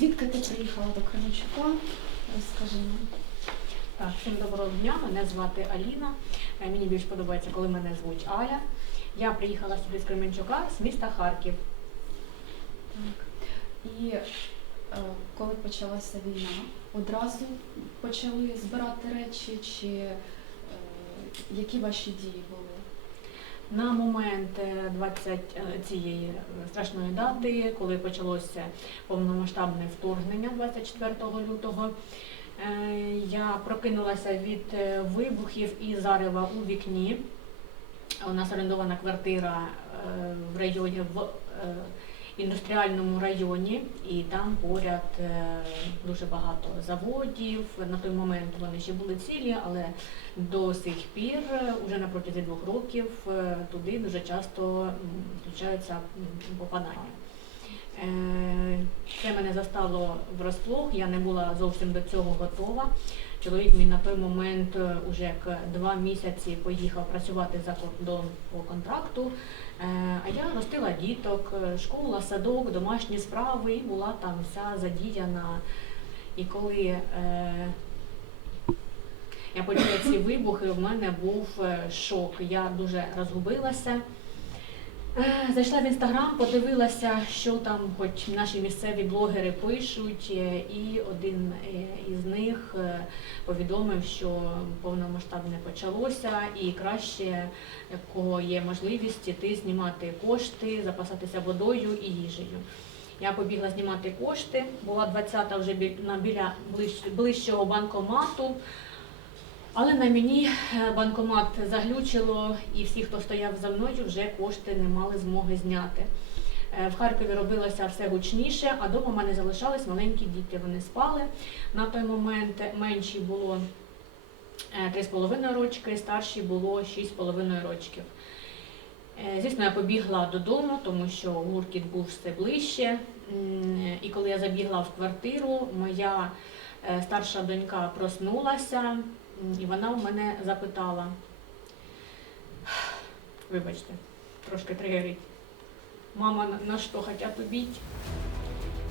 звідки ти приїхала до Кременчука? Розкажи нам. Так, всім доброго дня. Мене звати Аліна. Е, Мені більш подобається, коли мене звуть Аля. Я приїхала сюди з Кременчука, з міста Харків. Так. І е, коли почалася війна, одразу почали збирати речі, чи е, які ваші дії були? На момент е, 20 е, цієї е, страшної дати, коли почалося повномасштабне вторгнення 24 лютого, е, я прокинулася від е, вибухів і зарева у вікні. У нас орендована квартира е, в районі в е, індустріальному районі, і там поряд е, дуже багато заводів. На той момент вони ще були цілі, але до сих пір, е, уже на протязі двох років, е, туди дуже часто включаються попадання. Це мене застало врасплох, я не була зовсім до цього готова. Чоловік мій на той момент уже два місяці поїхав працювати за кордон по контракту. Е, А я ростила діток, е, школа, садок, домашні справи, і була там вся задіяна. І коли е, я почула ці вибухи, в мене був е, шок. Я дуже розгубилася. Е, Зайшла в інстаграм, подивилася, що там, хоч наші місцеві блогери пишуть, е, і один е, із них повідомив, що повномасштабне почалося, і краще, кого є можливість, іти знімати кошти, запасатися водою і їжею. Я побігла знімати кошти, була 20-та вже бі- біля ближчого банкомату. Але на мені е, банкомат заглючило, і всі, хто стояв за мною, вже кошти не мали змоги зняти. Е, В Харкові робилося все гучніше, а вдома в мене залишались маленькі діти. Вони спали. На той момент менші було е, 3,5 рочки, старші було 6,5 рочків. Е, Звісно, я побігла додому, тому що гуркіт був все ближче. І коли я забігла в квартиру, моя е, старша донька проснулася, і вона в мене запитала. Вибачте, трошки тригерить. Мама, на- що хочуть убити?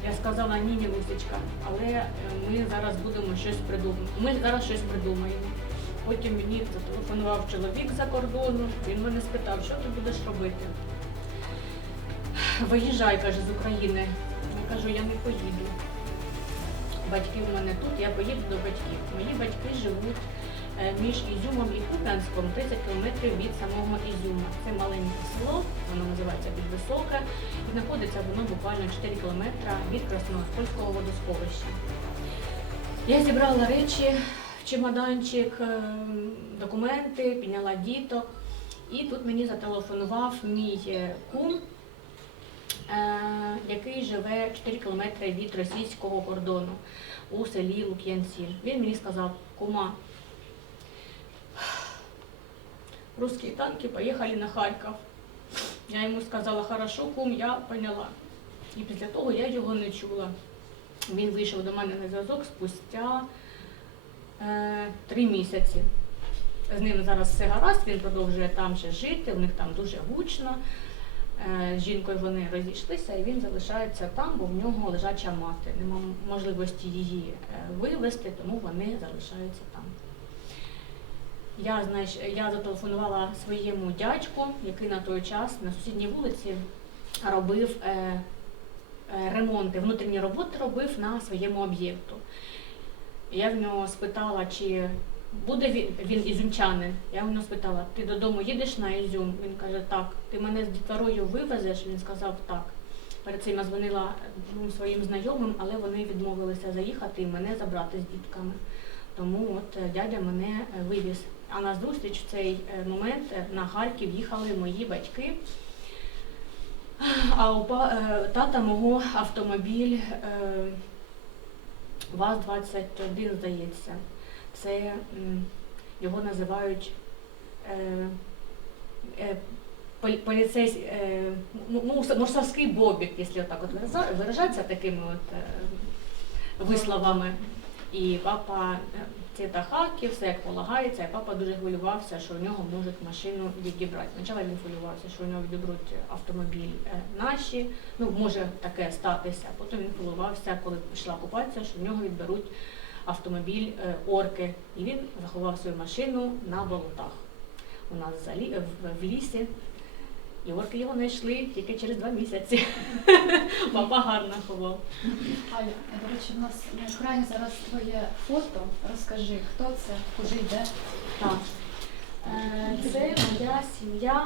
Я сказала ні, ні, Лусечка, але е, ми зараз будемо щось придумати. Ми зараз щось придумаємо. Потім мені зателефонував чоловік за кордону, він мене спитав, що ти будеш робити. Виїжджай, каже, з України. Я кажу, я не поїду. Батьки в мене тут, я поїду до батьків. Мої батьки живуть е, між Ізюмом і Куп'янськом, 30 кілометрів від самого Ізюма. Це маленьке село, воно називається Підвисоке, і знаходиться воно буквально 4 кілометри від Красноспольського водосховища. Я зібрала речі чемоданчик, е, документи, підняла діток. І тут мені зателефонував мій е, кум, який живе 4 кілометри від російського кордону у селі Лук'янці. Він мені сказав, кума, русские танки поїхали на Харків. Я йому сказала, хорошо, кум, я поняла. І після того я його не чула. Він вийшов до мене на зв'язок спустя е, три місяці. З ним зараз все гаразд, він продовжує там ще жити, у них там дуже гучно. Е, З жінкою вони розійшлися, і він залишається там, бо в нього лежача мати. Нема можливості її е, вивезти, тому вони залишаються там. Я, знаєш, я зателефонувала своєму дядьку, який на той час на сусідній вулиці робив е, е, ремонти, внутрішні роботи робив на своєму об'єкту. Я в нього спитала, чи буде він, він ізюмчанин. Я в нього спитала, ти додому їдеш на Ізюм? Він каже, так. Ти мене з дітворою вивезеш? Він сказав так. Перед цим я дзвонила двом своїм знайомим, але вони відмовилися заїхати і мене забрати з дітками. Тому от е, дядя мене е, вивіз. А на зустріч в цей е, момент е, на Харків їхали мої батьки. А у е, тата мого автомобіль е, ВАЗ-21, здається. Це його називають е, е, полі- е, ну, ну, морсовський бобік, якщо так от виражатися такими от висловами. І папа це та Харків, все як полагається, і папа дуже хвилювався, що у нього можуть машину відібрати. Спочатку він хвилювався, що у нього відібруть автомобіль наші, ну може таке статися. Потім він хвилювався, коли пішла окупація, що в нього відберуть автомобіль е, орки. І він заховав свою машину на болотах. У нас в, лісі. І орки його знайшли тільки через два місяці. Папа гарно ховав. Аля, е, до речі, в нас на екрані зараз твоє фото. Розкажи, хто це, куди йде. Так. Е, Це моя сім'я.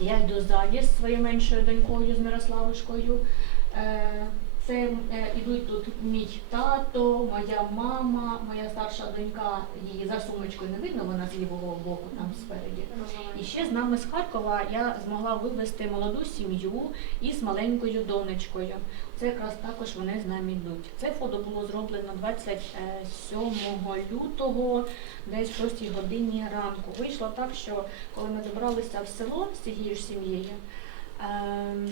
Я йду ззаді з своєю меншою донькою, з Мирославушкою. Е, Це е, ідуть тут мій тато, моя мама, моя старша донька, її за сумочкою не видно, вона з лівого боку там спереді. І ще з нами з Харкова я змогла вивезти молоду сім'ю із маленькою донечкою. Це якраз також вони з нами йдуть. Це фото було зроблено 27 лютого, десь в 6 годині ранку. Вийшло так, що коли ми добралися в село з цією ж сім'єю, ем,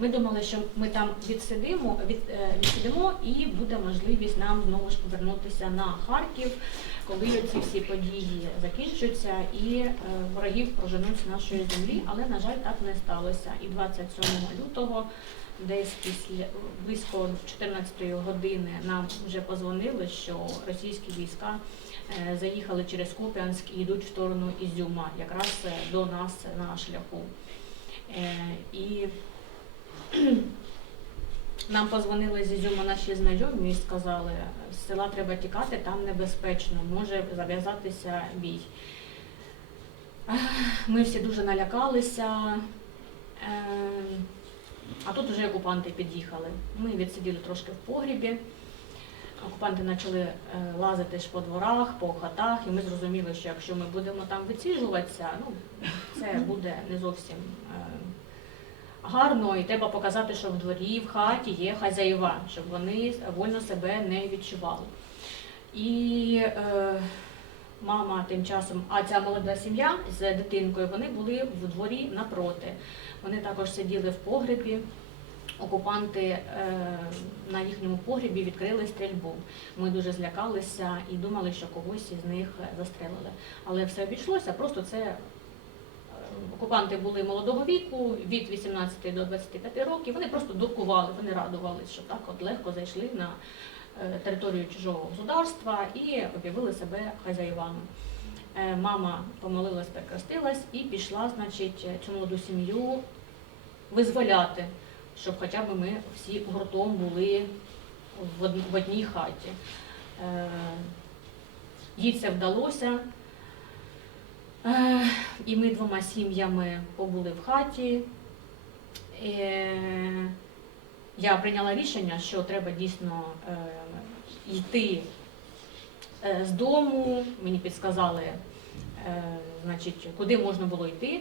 ми думали, що ми там відсидимо, від, е, відсидимо і буде можливість нам знову ж повернутися на Харків, коли ці всі події закінчаться і е, ворогів проженуть з нашої землі. Але, на жаль, так не сталося. І 27 лютого, десь після близько 14 години, нам вже позвонили, що російські війська е, заїхали через Куп'янськ і йдуть в сторону Ізюма, якраз до нас на шляху. І нам позвонили з Ізюма наші знайомі і сказали, з села треба тікати, там небезпечно, може зав'язатися бій. Ми всі дуже налякалися, е, а тут вже окупанти під'їхали. Ми відсиділи трошки в погрібі. Окупанти почали е, лазити ж по дворах, по хатах, і ми зрозуміли, що якщо ми будемо там відсиджуватися, ну, це буде не зовсім е, гарно, і треба показати, що в дворі, в хаті є хазяїва, щоб вони вольно себе не відчували. І е, мама тим часом, а ця молода сім'я з дитинкою, вони були в дворі напроти. Вони також сиділи в погребі. Окупанти е, на їхньому погребі відкрили стрільбу. Ми дуже злякалися і думали, що когось із них застрелили. Але все обійшлося, просто це окупанти були молодого віку, від 18 до 25 років. Вони просто дуркували, вони радувалися, що так от легко зайшли на е, територію чужого государства і об'явили себе хазяївами. Е, Мама помолилась, перекрестилась і пішла, значить, цю молоду сім'ю визволяти, щоб хоча б ми всі гуртом були в одній хаті. Е, Їй це вдалося. Е, І ми двома сім'ями побули в хаті. Е, Я прийняла рішення, що треба дійсно е, йти з дому. Мені підсказали, значить, куди можна було йти.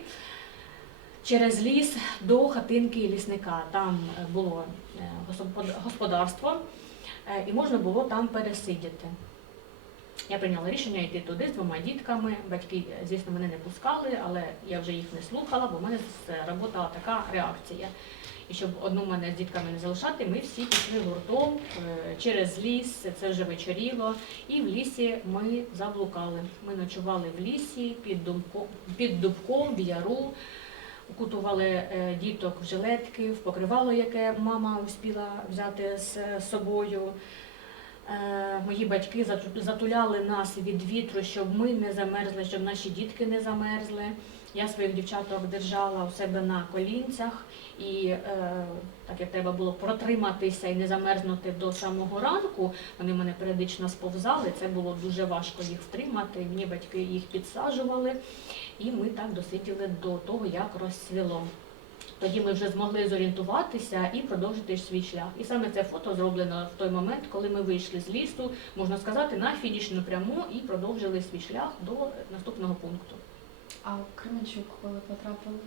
Через ліс до хатинки лісника. Там було господарство, і можна було там пересидіти. Я прийняла рішення йти туди з двома дітками. Батьки, е, звісно, мене не пускали, але я вже їх не слухала, бо в мене работала така реакція. І щоб одну мене з дітками не залишати, ми всі пішли гуртом е, через ліс, це вже вечоріло, і в лісі ми заблукали. Ми ночували в лісі під дубком, під дубком в яру, укутували е, діток в жилетки, в покривало, яке мама успіла взяти з собою. Е, Мої батьки затуляли нас від вітру, щоб ми не замерзли, щоб наші дітки не замерзли. Я своїх дівчаток держала у себе на колінцях, і е, так як треба було протриматися і не замерзнути до самого ранку, вони мене періодично сповзали. Це було дуже важко їх втримати. Мені батьки їх підсаджували, і ми так досиділи до того, як розсвіло. Тоді ми вже змогли зорієнтуватися і продовжити свій шлях. І саме це фото зроблено в той момент, коли ми вийшли з лісу, можна сказати, на фінішну пряму і продовжили свій шлях до наступного пункту. А Кременчук коли потрапили?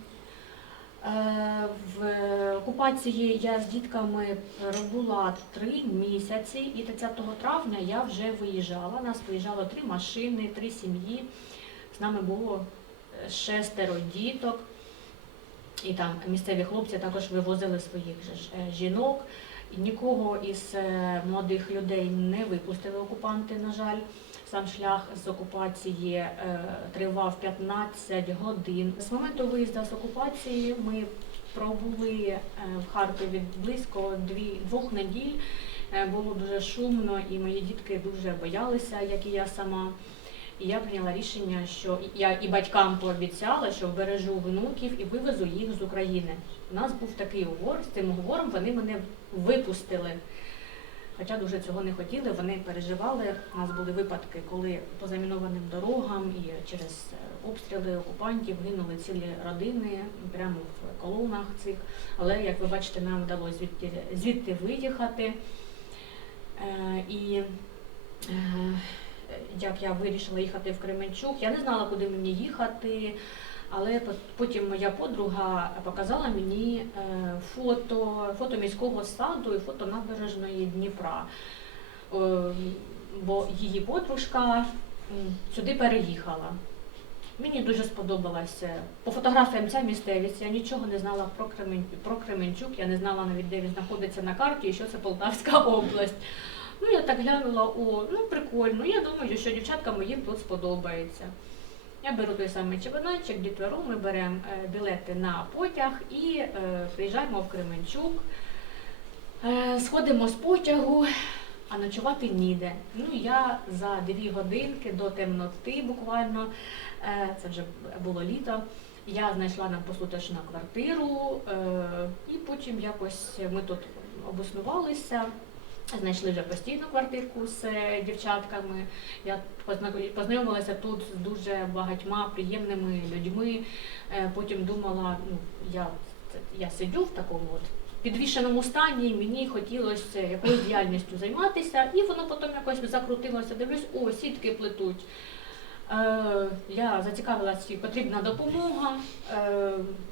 Е, В окупації я з дітками пробула три місяці, і 30 травня я вже виїжджала. Нас виїжджало три машини, три сім'ї. З нами було е, шестеро діток. І там місцеві хлопці також вивозили своїх же ж, е, жінок. Нікого із е, молодих людей не випустили окупанти, на жаль. Сам шлях з окупації е, тривав 15 годин. З моменту виїзду з окупації ми пробули в Харкові близько дві, двох неділь. Було дуже шумно, і мої дітки дуже боялися, як і я сама. І я прийняла рішення, що я і батькам пообіцяла, що вбережу внуків і вивезу їх з України. У нас був такий угор, з цим уговором вони мене випустили. Хоча дуже цього не хотіли, вони переживали. У нас були випадки, коли по замінованим дорогам і через е, обстріли окупантів гинули цілі родини прямо в колонах цих. Але як ви бачите, нам вдалося звідти, звідти виїхати. Е, і як я вирішила їхати в Кременчук, я не знала, куди мені їхати. Але потім моя подруга показала мені е, фото, фото міського саду і фото набережної Дніпра. Е, Бо її подружка сюди переїхала. Мені дуже сподобалася. По фотографіям ця місцевість. Я нічого не знала про, Кремен, про Кременчук, я не знала навіть, де він знаходиться на карті і що це Полтавська область. Ну, я так глянула, о, ну прикольно. Я думаю, що дівчаткам моїм тут сподобається. Я беру той самий чемоданчик, дітвору, ми беремо е, білети на потяг і е, приїжджаємо в Кременчук. Е, сходимо з потягу, а ночувати ніде. Ну, я за дві годинки до темноти буквально, е, це вже було літо, я знайшла нам посуточну квартиру, е, і потім якось ми тут обоснувалися. Знайшли вже постійну квартирку з е, дівчатками. Я познайомилася тут з дуже багатьма приємними людьми. Е, Потім думала, ну я, я сидю в такому от підвішеному стані, мені хотілося якоюсь діяльністю займатися, і воно потім якось закрутилося. Дивлюсь, о, сітки плетуть. Е, я зацікавилася, потрібна допомога,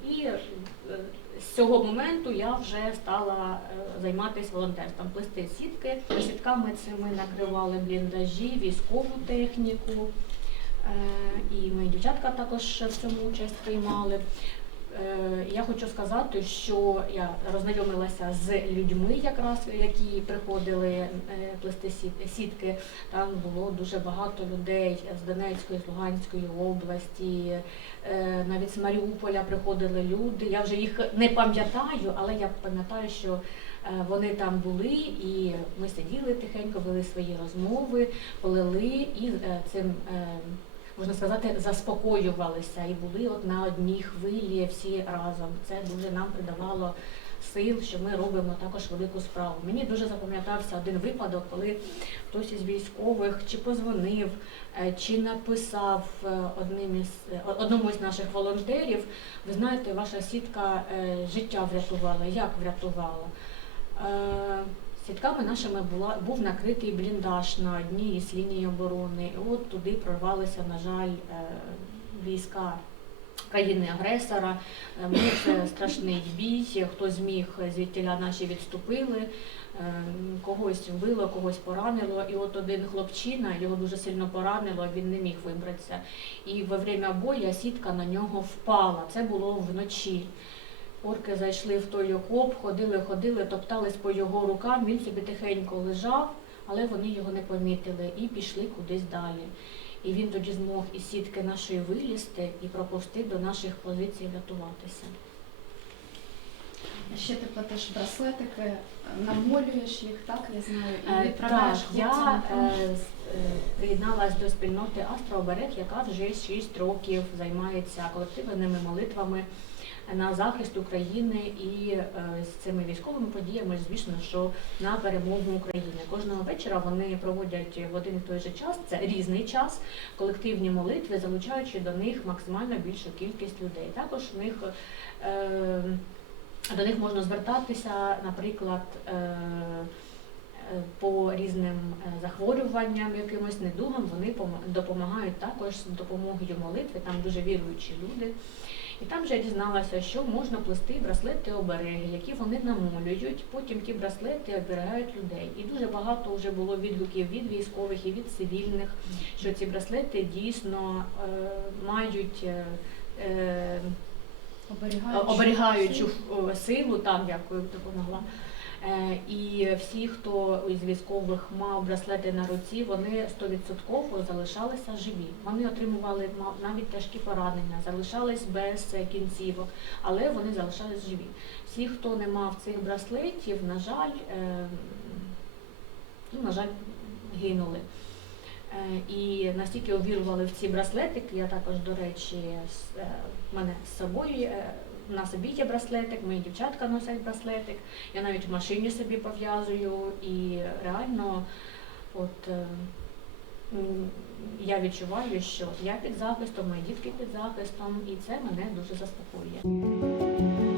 і з цього моменту я вже стала е, займатися волонтерством, плести сітки. Сітками цими накривали бліндажі, військову техніку. Е, І мої дівчатка також в цьому участь приймали. Е, Я хочу сказати, що я роззнайомилася з людьми, якраз які приходили е, плести сіт- сітки. Там було дуже багато людей з Донецької, з Луганської області, е, навіть з Маріуполя приходили люди. Я вже їх не пам'ятаю, але я пам'ятаю, що вони там були, і ми сиділи тихенько, вели свої розмови, плели і цим. Можна сказати, заспокоювалися і були от на одній хвилі всі разом. Це дуже нам придавало сил, що ми робимо також велику справу. Мені дуже запам'ятався один випадок, коли хтось із військових чи позвонив, е, чи написав е, одним із е, одному із наших волонтерів. Ви знаєте, ваша сітка життя врятувала. Як врятувала? Е, Сітками нашими була був накритий бліндаж на одній із ліній оборони. І от туди прорвалися, на жаль, е, війська країни-агресора. Е, це страшний бій. Хто зміг звідтіля наші відступили. Е, Когось вбило, когось поранило. І от один хлопчина, його дуже сильно поранило, він не міг вибратися. І во время бою сітка на нього впала. Це було вночі. Орки зайшли в той окоп, ходили, ходили, топтались по його рукам. Він собі тихенько лежав, але вони його не помітили і пішли кудись далі. І він тоді змог із сітки нашої вилізти і проповсти до наших позицій рятуватися. Ще ти платиш браслетики, намолюєш їх, так, я знаю, і Е, відправляєш хлопцям. я е, е, приєдналась до спільноти Астрооберег, яка вже 6 років займається колективними молитвами на захист України і е, з цими військовими подіями, звісно, що на перемогу України. Кожного вечора вони проводять в один і той же час, це різний час, колективні молитви, залучаючи до них максимально більшу кількість людей. Також в них е, до них можна звертатися, наприклад. Е, по різним захворюванням, якимось недугам, вони пома- допомагають також з допомогою молитви, там дуже віруючі люди. І там вже я дізналася, що можна плести браслети обереги, які вони намолюють. Потім ті браслети оберігають людей. І дуже багато вже було відгуків від військових і від цивільних, що ці браслети дійсно е, мають. Е, Оберігаючу. Оберігаючи. оберігаючу е, силу, так, дякую, допомогла. Е, І всі, хто із військових мав браслети на руці, вони 100% залишалися живі. Вони отримували навіть тяжкі поранення, залишались без е, кінцівок, але вони залишались живі. Всі, хто не мав цих браслетів, на жаль, е, ну, на жаль, гинули. І настільки увірували в ці браслетики, я також, до речі, в мене з собою е, нас собі є браслетик, мої дівчатка носять браслетик, я навіть в машині собі пов'язую. І реально от, е, я відчуваю, що я під захистом, мої дітки під захистом, і це мене дуже заспокоює.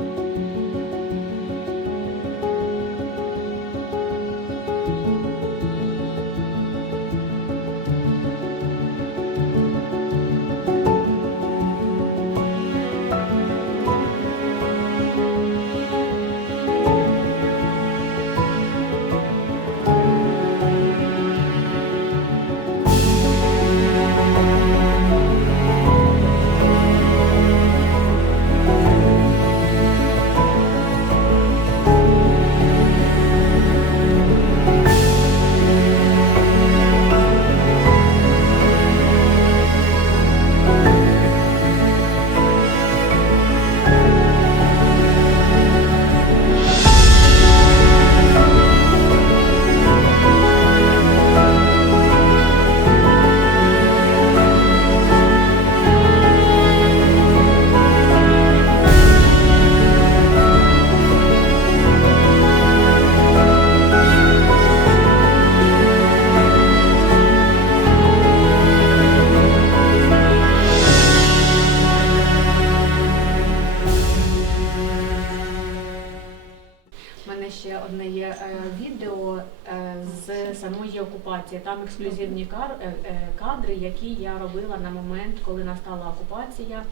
Там ексклюзивні е, е, кадри, які я робила на момент, коли настала окупація.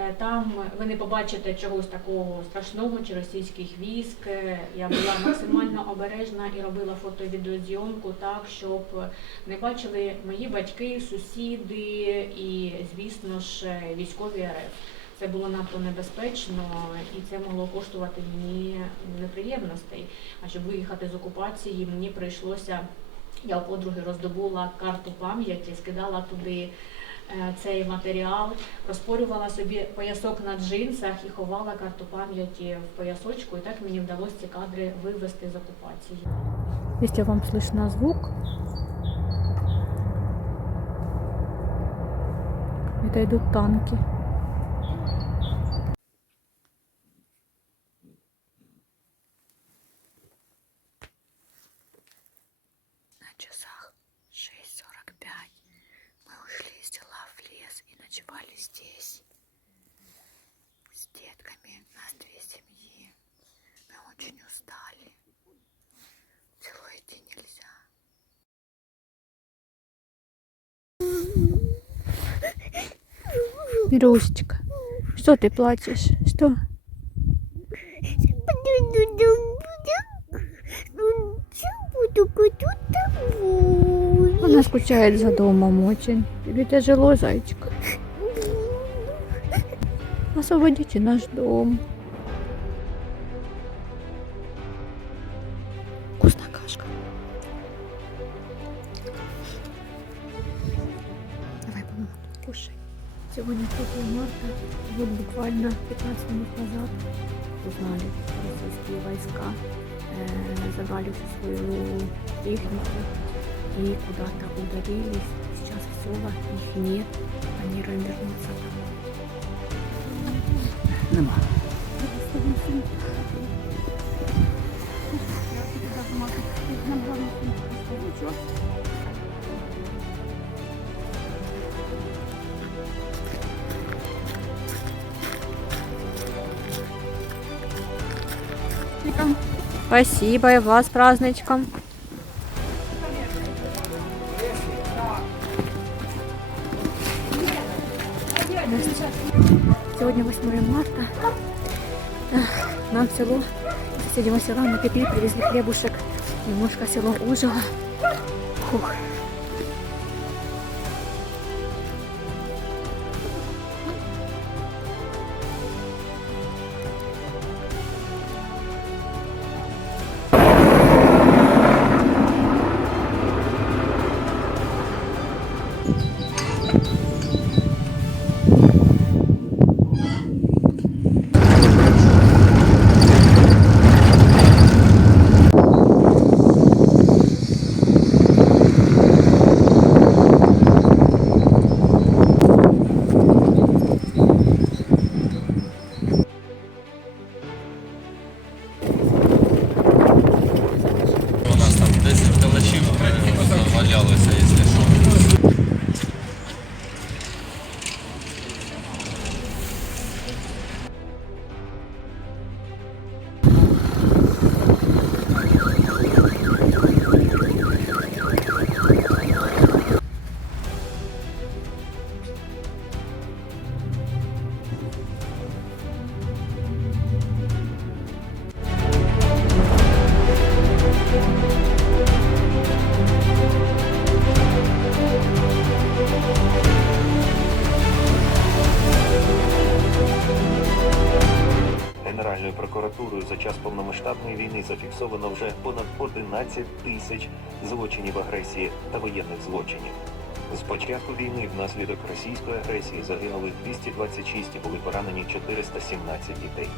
Е, Там ви не побачите чогось такого страшного чи російських військ. Я була максимально обережна і робила фото-відеозйомку так, щоб не бачили мої батьки, сусіди і, звісно ж, військові РФ. Це було надто небезпечно і це могло коштувати мені неприємностей. А щоб виїхати з окупації, мені прийшлося. Я у подруги роздобула карту пам'яті, скидала туди е, цей матеріал, розпорювала собі поясок на джинсах і ховала карту пам'яті в поясочку. І так мені вдалося ці кадри вивезти з окупації. Если вам слышно звук, это идут танки. Мирусечка, что ты плачешь? Что? Она скучает за домом очень. Тебе тяжело, зайчик. Освободите наш дом. Вот буквально 15 минут назад узнали, российские войска э, забрали всю свою технику и куда-то удалились. Сейчас все, их нет, они домой. Нема. Спасибо и вас с праздничком. Сегодня 8 марта. Нам в село, соседнего села напекли, привезли хлебушек. Немножко село ужило. Фух. Тисяч злочинів агресії та воєнних злочинів. З початку війни внаслідок російської агресії загинули 226 і були поранені 417 дітей.